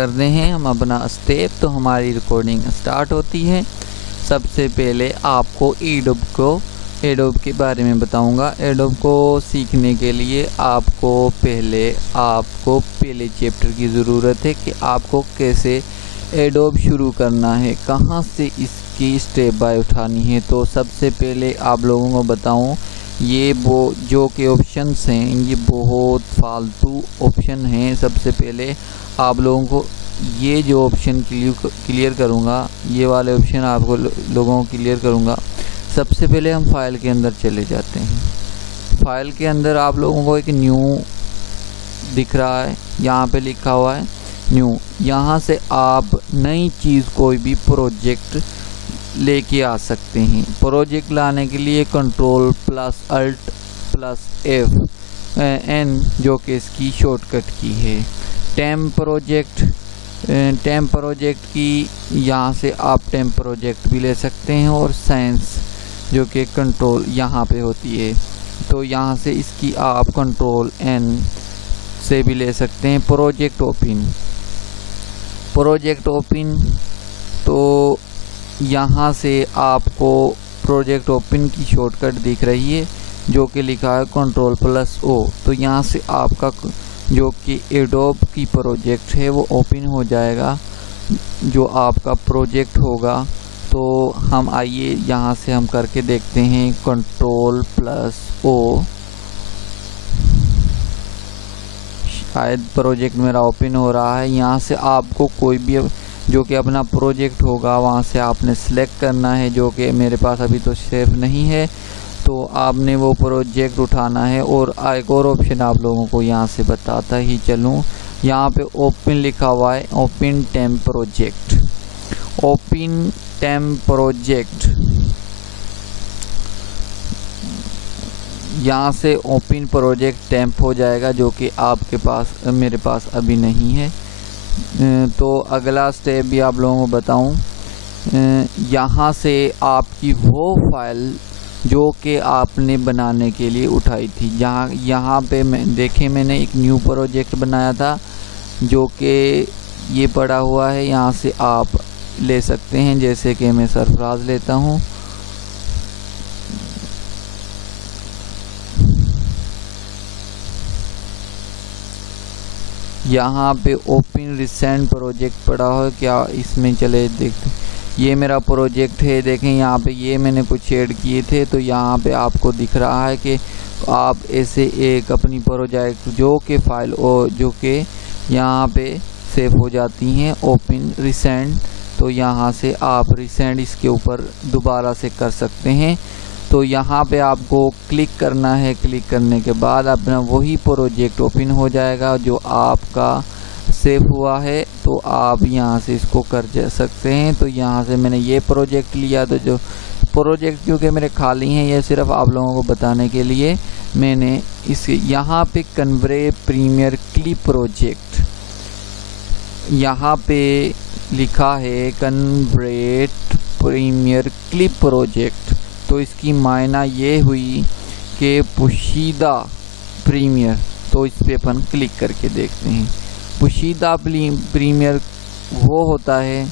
کرتے ہیں ہم اپنا اسٹیپ تو ہماری ریکارڈنگ اسٹارٹ ہوتی ہے۔ سب سے پہلے آپ کو ایڈوب کے بارے میں بتاؤں گا۔ ایڈوب کو سیکھنے کے لیے آپ کو پہلے چیپٹر کی ضرورت ہے کہ آپ کو کیسے ایڈوب شروع کرنا ہے، کہاں سے اس کی اسٹیپ بائی اٹھانی ہے۔ تو سب سے پہلے آپ لوگوں کو بتاؤں، یہ جو کہ آپشنس ہیں یہ بہت فالتو آپشن ہیں۔ سب سے پہلے آپ لوگوں کو یہ جو آپشن کلیئر کروں گا، یہ والے آپشن آپ کو لوگوں کو کلیئر کروں گا۔ سب سے پہلے ہم فائل کے اندر چلے جاتے ہیں۔ فائل کے اندر آپ لوگوں کو ایک نیو دکھ رہا ہے، یہاں پہ لکھا ہوا ہے نیو۔ یہاں سے آپ نئی چیز کوئی بھی پروجیکٹ لے کے آ سکتے ہیں۔ پروجیکٹ لانے کے لیے Ctrl+Alt+F جو کہ اس کی شارٹ کٹ کی ہے۔ ٹیم پروجیکٹ کی یہاں سے آپ ٹیم پروجیکٹ بھی لے سکتے ہیں، اور سائنس جو کہ کنٹرول یہاں پہ ہوتی ہے، تو یہاں سے اس کی آپ Ctrl+N سے بھی لے سکتے ہیں۔ پروجیکٹ اوپن تو یہاں سے آپ کو پروجیکٹ اوپن کی شارٹ کٹ دکھ رہی ہے جو کہ لکھا ہے Ctrl+O، تو یہاں سے آپ کا جو کہ ایڈوب کی پروجیکٹ ہے وہ اوپن ہو جائے گا، جو آپ کا پروجیکٹ ہوگا۔ تو ہم آئیے یہاں سے ہم کر کے دیکھتے ہیں Ctrl+O، شاید پروجیکٹ میرا اوپن ہو رہا ہے۔ یہاں سے آپ کو کوئی بھی جو کہ اپنا پروجیکٹ ہوگا وہاں سے آپ نے سلیکٹ کرنا ہے، جو کہ میرے پاس ابھی تو سیف نہیں ہے، تو آپ نے وہ پروجیکٹ اٹھانا ہے۔ اور ایک اور آپشن آپ لوگوں کو یہاں سے بتاتا ہی چلوں، یہاں پہ اوپن لکھا ہوا ہے، اوپن ٹیم پروجیکٹ، یہاں سے اوپن پروجیکٹ ٹیمپ ہو جائے گا، جو کہ آپ کے پاس میرے پاس ابھی نہیں ہے۔ تو اگلا سٹیپ بھی آپ لوگوں کو بتاؤں، یہاں سے آپ کی وہ فائل جو کہ آپ نے بنانے کے لیے اٹھائی تھی، یہاں پہ میں نے ایک نیو پروجیکٹ بنایا تھا جو کہ یہ پڑا ہوا ہے، یہاں سے آپ لے سکتے ہیں۔ جیسے کہ میں سرفراز لیتا ہوں، یہاں پہ اوپن ریسنٹ پروجیکٹ پڑا ہو، کیا اس میں چلے دیکھتے، یہ میرا پروجیکٹ ہے۔ دیکھیں یہاں پہ یہ میں نے کچھ ایڈ کیے تھے، تو یہاں پہ آپ کو دکھ رہا ہے کہ آپ ایسے ایک اپنی پروجیکٹ جو کہ فائل جو کہ یہاں پہ سیو ہو جاتی ہیں اوپن ریسنٹ، تو یہاں سے آپ ریسنٹ اس کے اوپر دوبارہ سے کر سکتے ہیں۔ تو یہاں پہ آپ کو کلک کرنا ہے، کلک کرنے کے بعد اپنا وہی پروجیکٹ اوپن ہو جائے گا جو آپ کا سیو ہوا ہے، تو آپ یہاں سے اس کو کر سکتے ہیں۔ تو یہاں سے میں نے یہ پروجیکٹ لیا، تو جو پروجیکٹ کیونکہ میرے خالی ہیں، یہ صرف آپ لوگوں کو بتانے کے لیے میں نے یہاں پہ کنورٹ پریمیئر کلپ پروجیکٹ، یہاں پہ لکھا ہے کنورٹ پریمیئر کلپ پروجیکٹ، تو اس کی معنی یہ ہوئی کہ پوشیدہ پریمیئر، تو اس پہ اپن کلک کر کے دیکھتے ہیں۔ پوشیدہ پریمیئر وہ ہوتا ہے،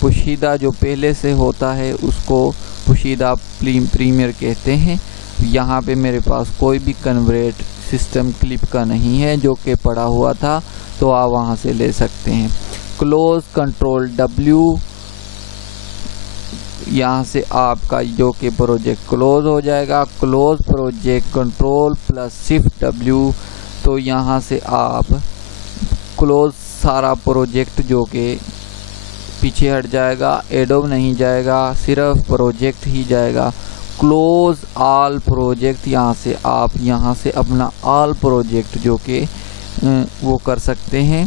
پوشیدہ جو پہلے سے ہوتا ہے اس کو پوشیدہ پریمیئر کہتے ہیں۔ یہاں پہ میرے پاس کوئی بھی کنورٹ سسٹم کلپ کا نہیں ہے جو کہ پڑا ہوا تھا، تو آپ وہاں سے لے سکتے ہیں۔ کلوز Ctrl+W، یہاں سے آپ کا جو کہ پروجیکٹ کلوز ہو جائے گا۔ کلوز پروجیکٹ Ctrl+Shift+W، تو یہاں سے آپ کلوز سارا پروجیکٹ جو کہ پیچھے ہٹ جائے گا، ایڈوب نہیں جائے گا، صرف پروجیکٹ ہی جائے گا۔ کلوز آل پروجیکٹ، یہاں سے آپ یہاں سے اپنا آل پروجیکٹ جو کہ وہ کر سکتے ہیں۔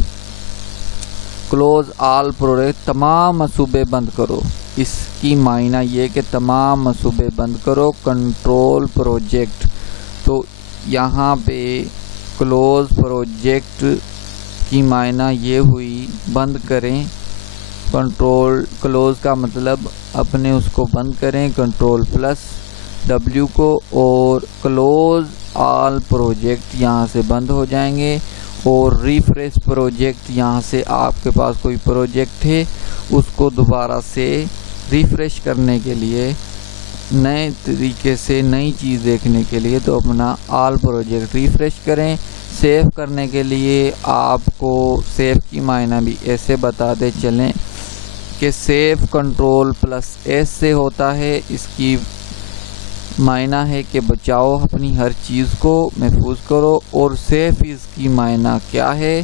کلوز آل پروجیکٹ، تمام منصوبے بند کرو، اس کی معنی یہ کہ تمام منصوبے بند کرو۔ کنٹرول پروجیکٹ، تو یہاں پہ کلوز پروجیکٹ کی معنی یہ ہوئی بند کریں۔ کنٹرول کلوز کا مطلب اپنے اس کو بند کریں، Ctrl+W کو، اور کلوز آل پروجیکٹ یہاں سے بند ہو جائیں گے۔ اور ریفریش پروجیکٹ، یہاں سے آپ کے پاس کوئی پروجیکٹ ہے اس کو دوبارہ سے ریفریش کرنے کے لیے، نئے طریقے سے نئی چیز دیکھنے کے لیے، تو اپنا آل پروجیکٹ ریفریش کریں۔ سیو کرنے کے لیے آپ کو سیو کی معنی بھی ایسے بتاتے چلیں کہ سیو Ctrl+S سے ہوتا ہے، اس کی معنی ہے کہ بچاؤ اپنی ہر چیز کو، محفوظ کرو۔ اور سیو اس کی معنی کیا ہے؟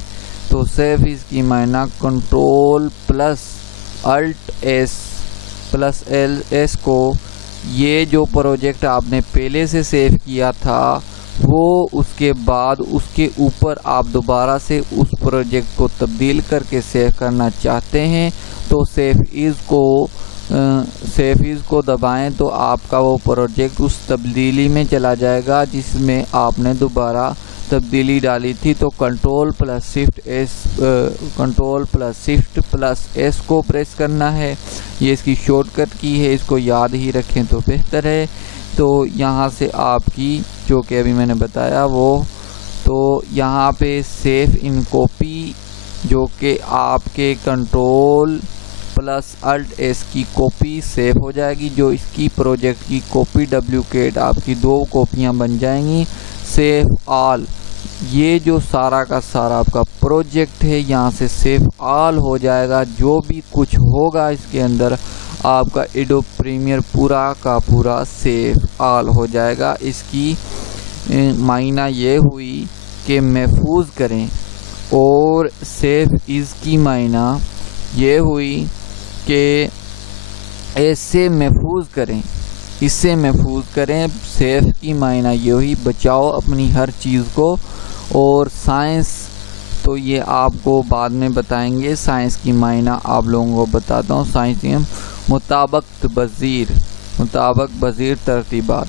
تو سیو اس کی معنی Ctrl+Alt+S کو، یہ جو پروجیکٹ آپ نے پہلے سے سیو کیا تھا وہ اس کے بعد اس کے اوپر آپ دوبارہ سے اس پروجیکٹ کو تبدیل کر کے سیو کرنا چاہتے ہیں تو سیو ایز کو دبائیں تو آپ کا وہ پروجیکٹ اس تبدیلی میں چلا جائے گا جس میں آپ نے دوبارہ تبدیلی ڈالی تھی۔ تو Ctrl+Shift+S کو پریس کرنا ہے، یہ اس کی شارٹ کٹ کی ہے، اس کو یاد ہی رکھیں تو بہتر ہے۔ تو یہاں سے آپ کی جو کہ ابھی میں نے بتایا وہ، تو یہاں پہ سیو ان کاپی جو کہ آپ کے Ctrl+Alt+S کی کاپی سیو ہو جائے گی، جو اس کی پروجیکٹ کی کاپی ڈپلیکیٹ آپ کی 2 کاپیاں بن جائیں گی۔ سیو آل، یہ جو سارا کا سارا آپ کا پروجیکٹ ہے یہاں سے سیو آل ہو جائے گا، جو بھی کچھ ہوگا اس کے اندر آپ کا ایڈوب پریمیئر پورا کا پورا سیو آل ہو جائے گا۔ اس کی معنی یہ ہوئی کہ محفوظ کریں، اور سیو از کی معنی یہ ہوئی کہ ایسے محفوظ کریں، اس سے محفوظ کریں۔ سیو کی معنی یہ ہوئی بچاؤ اپنی ہر چیز کو۔ اور سائنس تو یہ آپ کو بعد میں بتائیں گے، سائنس کی معنی آپ لوگوں کو بتاتا ہوں۔ سائنس کی مطابقت پذیر ترتیبات،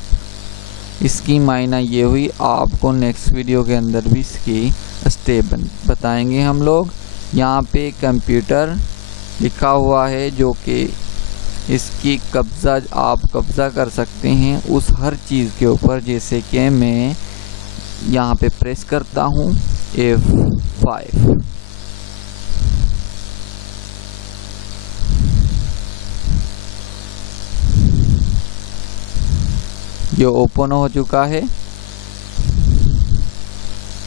اس کی معنی یہ ہوئی، آپ کو نیکسٹ ویڈیو کے اندر بھی اس کی اسٹیپ بتائیں گے ہم لوگ۔ یہاں پہ کمپیوٹر لکھا ہوا ہے جو کہ اس کی آپ قبضہ کر سکتے ہیں اس ہر چیز کے اوپر، جیسے کہ میں یہاں پہ پریس کرتا ہوں F5، یہ اوپن ہو چکا ہے۔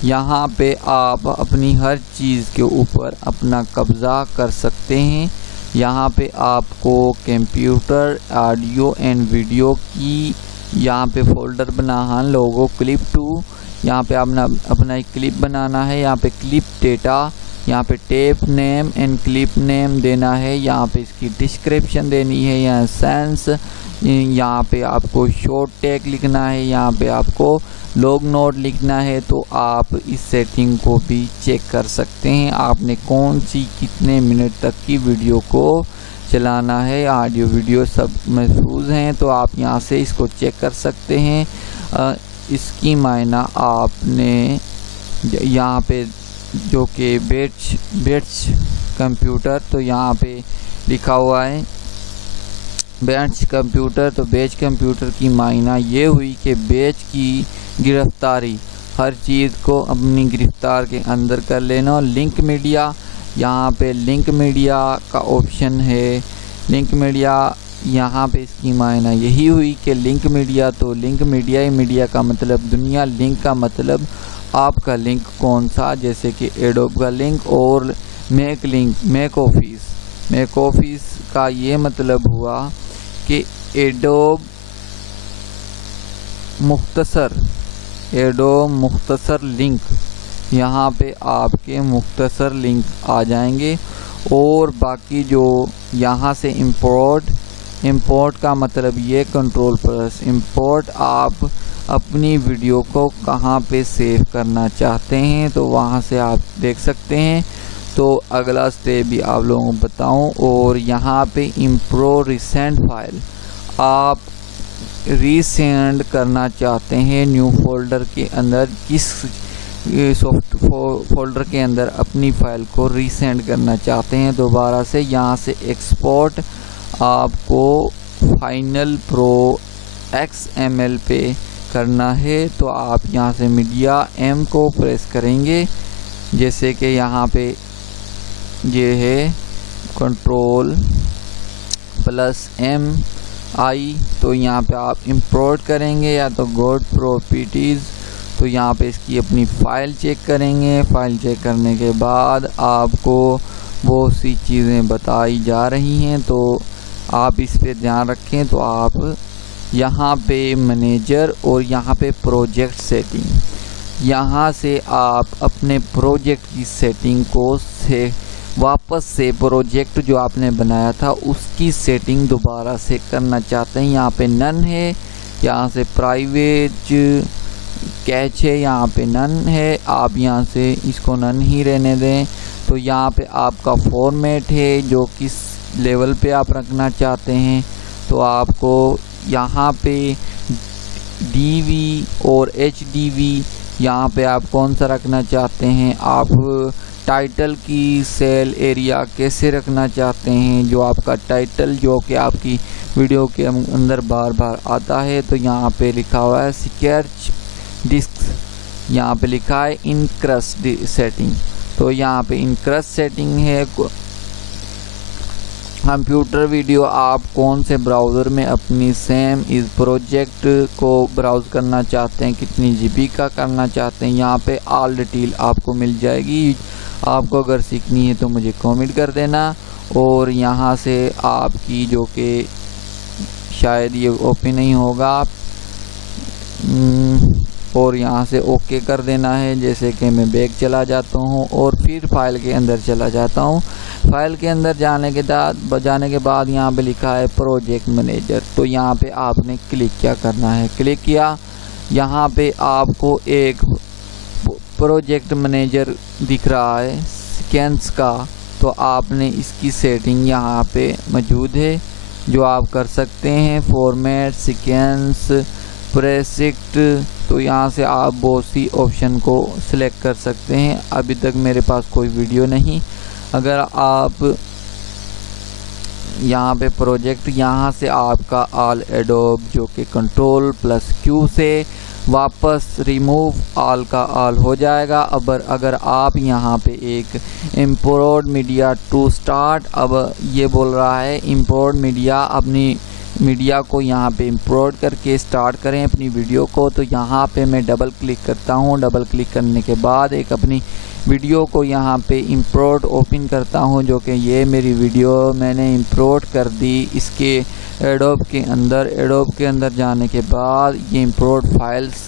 یہاں پہ آپ اپنی ہر چیز کے اوپر اپنا قبضہ کر سکتے ہیں۔ یہاں پہ آپ کو کمپیوٹر آڈیو اینڈ ویڈیو کی یہاں پہ فولڈر بنانا، لوگو کلپ 2، یہاں پہ اپنا ایک کلپ بنانا ہے۔ یہاں پہ کلپ ڈیٹا، یہاں پہ ٹیپ نیم اینڈ کلپ نیم دینا ہے، یہاں پہ اس کی ڈسکرپشن دینی ہے، یہاں سینس، یہاں پہ آپ کو شارٹ ٹیگ لکھنا ہے، یہاں پہ آپ کو لوگ نوٹ لکھنا ہے۔ تو آپ اس سیٹنگ کو بھی چیک کر سکتے ہیں، آپ نے کون سی کتنے منٹ تک کی ویڈیو کو چلانا ہے۔ آڈیو ویڈیو سب محفوظ ہیں تو آپ یہاں سے اس کو چیک کر سکتے ہیں۔ اس کی معنی آپ نے یہاں پہ جو کہ بیچ کمپیوٹر، تو یہاں پہ لکھا ہوا ہے بیچ کمپیوٹر، تو بیچ کمپیوٹر کی معنی یہ ہوئی کہ بیچ کی گرفتاری، ہر چیز کو اپنی گرفتار کے اندر کر لینا۔ لنک میڈیا، یہاں پہ لنک میڈیا کا آپشن ہے، لنک میڈیا یہاں پہ اس کی معنی یہی ہوئی کہ لنک میڈیا، تو لنک میڈیا کا مطلب دنیا، لنک کا مطلب آپ کا لنک کون سا، جیسے کہ ایڈوب کا لنک، اور میک لنک، میک آفس کا یہ مطلب ہوا کہ ایڈوب مختصر لنک، یہاں پہ آپ کے مختصر لنک آ جائیں گے۔ اور باقی جو یہاں سے امپورٹ کا مطلب یہ Ctrl+Import، آپ اپنی ویڈیو کو کہاں پہ سیو کرنا چاہتے ہیں تو وہاں سے آپ دیکھ سکتے ہیں۔ تو اگلا سٹیپ بھی آپ لوگوں کو بتاؤں، اور یہاں پہ ریسینٹ فائل آپ ریسینڈ کرنا چاہتے ہیں نیو فولڈر کے اندر، کس سافٹ فولڈر کے اندر اپنی فائل کو ریسینڈ کرنا چاہتے ہیں دوبارہ سے، یہاں سے ایکسپورٹ آپ کو فائنل پرو XML پہ کرنا ہے۔ تو آپ یہاں سے میڈیا M کو پریس کریں گے جیسے کہ یہاں پہ یہ ہے Ctrl+MI، تو یہاں پہ آپ امپورٹ کریں گے یا تو گوڈ پراپرٹیز، تو یہاں پہ اس کی اپنی فائل چیک کریں گے۔ فائل چیک کرنے کے بعد آپ کو بہت سی چیزیں بتائی جا رہی ہیں، تو آپ اس پہ دھیان رکھیں۔ تو آپ یہاں پہ مینیجر اور یہاں پہ پروجیکٹ سیٹنگ، یہاں سے آپ اپنے پروجیکٹ کی سیٹنگ کو واپس سے پروجیکٹ جو آپ نے بنایا تھا اس کی سیٹنگ دوبارہ سے کرنا چاہتے ہیں۔ یہاں پہ نن ہے، یہاں سے پرائیویٹ کیچ ہے، یہاں پہ نن ہے، آپ یہاں سے اس کو نن ہی رہنے دیں۔ تو یہاں پہ آپ کا فارمیٹ ہے جو کس لیول پہ آپ رکھنا چاہتے ہیں، تو آپ کو یہاں پہ ڈی وی اور ایچ ڈی وی یہاں پہ آپ کون سا رکھنا چاہتے ہیں، آپ ٹائٹل کی سیل ایریا کیسے رکھنا چاہتے ہیں، جو آپ کا ٹائٹل جو کہ آپ کی ویڈیو کے اندر بار بار آتا ہے، تو یہاں پہ لکھا ہوا ہے اسکیچ ڈسک، یہاں پہ لکھا ہے انکرس سیٹنگ، تو یہاں پہ انکرس سیٹنگ ہے۔ کمپیوٹر ویڈیو آپ کون سے براؤزر میں اپنی سیم از پروجیکٹ کو براؤز کرنا چاہتے ہیں، کتنی جی بی کا کرنا چاہتے ہیں، یہاں پہ آل ڈیٹیل آپ کو مل جائے گی۔ آپ کو اگر سیکھنی ہے تو مجھے کامنٹ کر دینا، اور یہاں سے آپ کی جو کہ شاید یہ اوپن نہیں ہوگا، اور یہاں سے اوکے کر دینا ہے۔ جیسے کہ میں بیک چلا جاتا ہوں اور پھر فائل کے اندر چلا جاتا ہوں۔ فائل کے اندر جانے کے بعد یہاں پہ لکھا ہے پروجیکٹ مینیجر، تو یہاں پہ آپ نے کلک کیا کرنا ہے۔ کلک کیا، یہاں پہ آپ کو ایک پروجیکٹ مینیجر دکھ رہا ہے سیکوینس کا، تو آپ نے اس کی سیٹنگ یہاں پہ موجود ہے جو آپ کر سکتے ہیں۔ فارمیٹ، سیکوینس، پریسکٹ، تو یہاں سے آپ بہت سی آپشن کو سلیکٹ کر سکتے ہیں۔ ابھی تک میرے پاس کوئی ویڈیو نہیں۔ اگر آپ یہاں پہ پروجیکٹ، یہاں سے آپ کا آل ایڈوب جو کہ Ctrl+Q سے واپس ریموو آل کا آل ہو جائے گا۔ اگر آپ یہاں پہ ایک امپورٹ میڈیا ٹو سٹارٹ، اب یہ بول رہا ہے امپورٹ میڈیا، اپنی میڈیا کو یہاں پہ امپورٹ کر کے سٹارٹ کریں اپنی ویڈیو کو، تو یہاں پہ میں ڈبل کلک کرتا ہوں۔ ڈبل کلک کرنے کے بعد ایک اپنی ویڈیو کو یہاں پہ امپورٹ اوپن کرتا ہوں، جو کہ یہ میری ویڈیو میں نے امپورٹ کر دی اس کے ایڈوب کے اندر۔ ایڈوب کے اندر جانے کے بعد یہ امپورٹ فائلز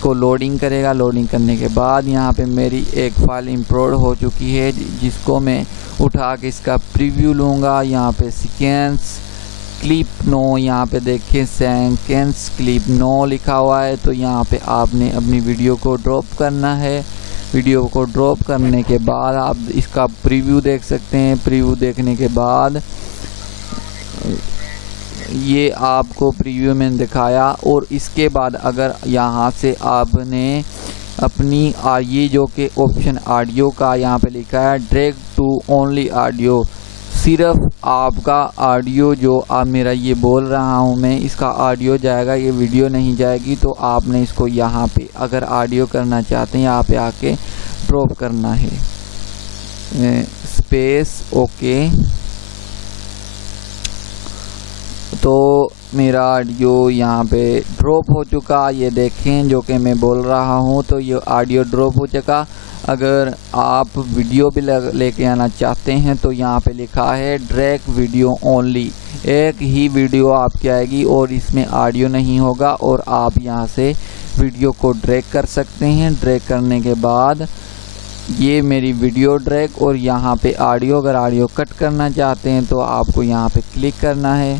کو لوڈنگ کرے گا۔ لوڈنگ کرنے کے بعد یہاں پہ میری ایک فائل امپورٹ ہو چکی ہے، جس کو میں اٹھا کے اس کا پریویو لوں گا۔ یہاں پہ سیکوینس کلپ نو، یہاں پہ دیکھیں سیکوینس کلپ نو لکھا ہوا ہے، تو یہاں پہ آپ نے اپنی ویڈیو کو ڈراپ کرنا ہے۔ ویڈیو کو ڈراپ کرنے کے بعد آپ اس کا پریویو دیکھ سکتے ہیں۔ پریویو دیکھنے کے بعد یہ آپ کو پریویو میں دکھایا، اور اس کے بعد اگر یہاں سے آپ نے اپنی یہ جو کہ آپشن آڈیو کا یہاں پہ لکھا ہے ڈریگ ٹو اونلی آڈیو، صرف آپ کا آڈیو جو میرا یہ بول رہا ہوں میں، اس کا آڈیو جائے گا، یہ ویڈیو نہیں جائے گی۔ تو آپ نے اس کو یہاں پہ اگر آڈیو کرنا چاہتے ہیں یہاں پہ آ کے ڈراپ کرنا ہے، اسپیس اوکے۔ تو میرا آڈیو یہاں پہ ڈراپ ہو چکا، یہ دیکھیں جو کہ میں بول رہا ہوں، تو یہ آڈیو ڈراپ ہو چکا۔ اگر آپ ویڈیو بھی لے کے آنا چاہتے ہیں تو یہاں پہ لکھا ہے ڈریگ ویڈیو اونلی، ایک ہی ویڈیو آپ کی آئے گی اور اس میں آڈیو نہیں ہوگا، اور آپ یہاں سے ویڈیو کو ڈریگ کر سکتے ہیں۔ ڈریگ کرنے کے بعد یہ میری ویڈیو ڈریگ، اور یہاں پہ آڈیو، اگر آڈیو کٹ کرنا چاہتے ہیں تو آپ کو یہاں پہ کلک کرنا ہے۔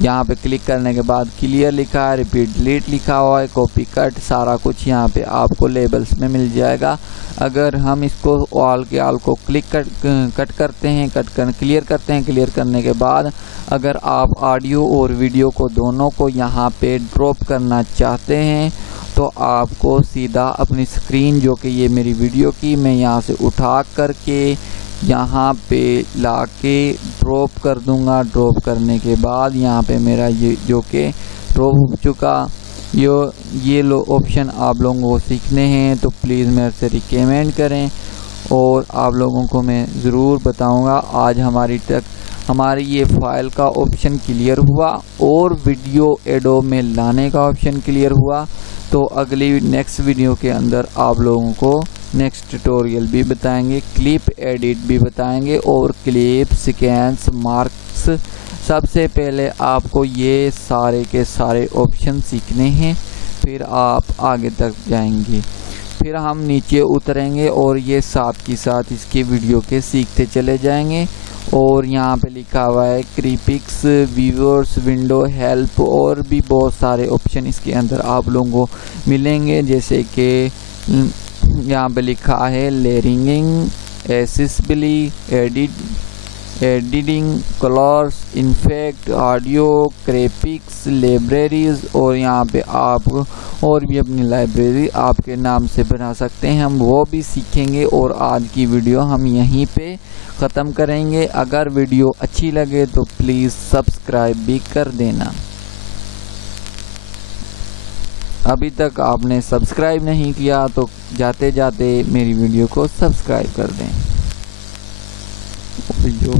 یہاں پہ کلک کرنے کے بعد کلیئر لکھا ہے، ریپیٹ ڈیلیٹ لکھا ہوا ہے، کاپی کٹ، سارا کچھ یہاں پہ آپ کو لیبلز میں مل جائے گا۔ اگر ہم اس کو آل کے آل کو کٹ کرتے ہیں، کلیئر کرتے ہیں، کلیئر کرنے کے بعد اگر آپ آڈیو اور ویڈیو کو دونوں کو یہاں پہ ڈراپ کرنا چاہتے ہیں تو آپ کو سیدھا اپنی سکرین جو کہ یہ میری ویڈیو کی میں یہاں سے اٹھا کر کے یہاں پہ لا کے ڈراپ کر دوں گا۔ ڈراپ کرنے کے بعد یہاں پہ میرا یہ جو کہ ڈراپ ہو چکا۔ یہ آپشن آپ لوگوں کو سیکھنے ہیں تو پلیز میرے سے ریکمینڈ کریں۔ اور آپ لوگوں کو میں ضرور بتاؤں گا. آج ہماری یہ فائل کا آپشن کلیئر ہوا اور ویڈیو ایڈو میں لانے کا آپشن کلیئر ہوا. تو اگلی نیکسٹ ویڈیو کے اندر آپ لوگوں کو نیکسٹ ٹیوٹوریل بھی بتائیں گے, کلپ ایڈٹ بھی بتائیں گے اور کلپ سیکوینس مارکس. سب سے پہلے آپ کو یہ سارے کے سارے آپشن سیکھنے ہیں, پھر آپ آگے تک جائیں گے. پھر ہم نیچے اتریں گے اور یہ ساتھ کی ساتھ اس کی ویڈیو کے سیکھتے چلے جائیں گے. اور یہاں پہ لکھا ہوا ہے گرافکس, ویورز, ونڈو, ہیلپ اور بھی بہت سارے آپشن اس کے اندر آپ لوگوں کو ملیں گے. جیسے کہ یہاں پہ لکھا ہے layering, accessibility, editing, colours, effect, audio, graphics, libraries. اور یہاں پہ آپ اور بھی اپنی لائبریری آپ کے نام سے بنا سکتے ہیں, ہم وہ بھی سیکھیں گے. اور آج کی ویڈیو ہم یہیں پہ ختم کریں گے. اگر ویڈیو اچھی لگے تو پلیز سبسکرائب بھی کر دینا. ابھی تک آپ نے سبسکرائب نہیں کیا تو جاتے جاتے میری ویڈیو کو سبسکرائب کر دیں.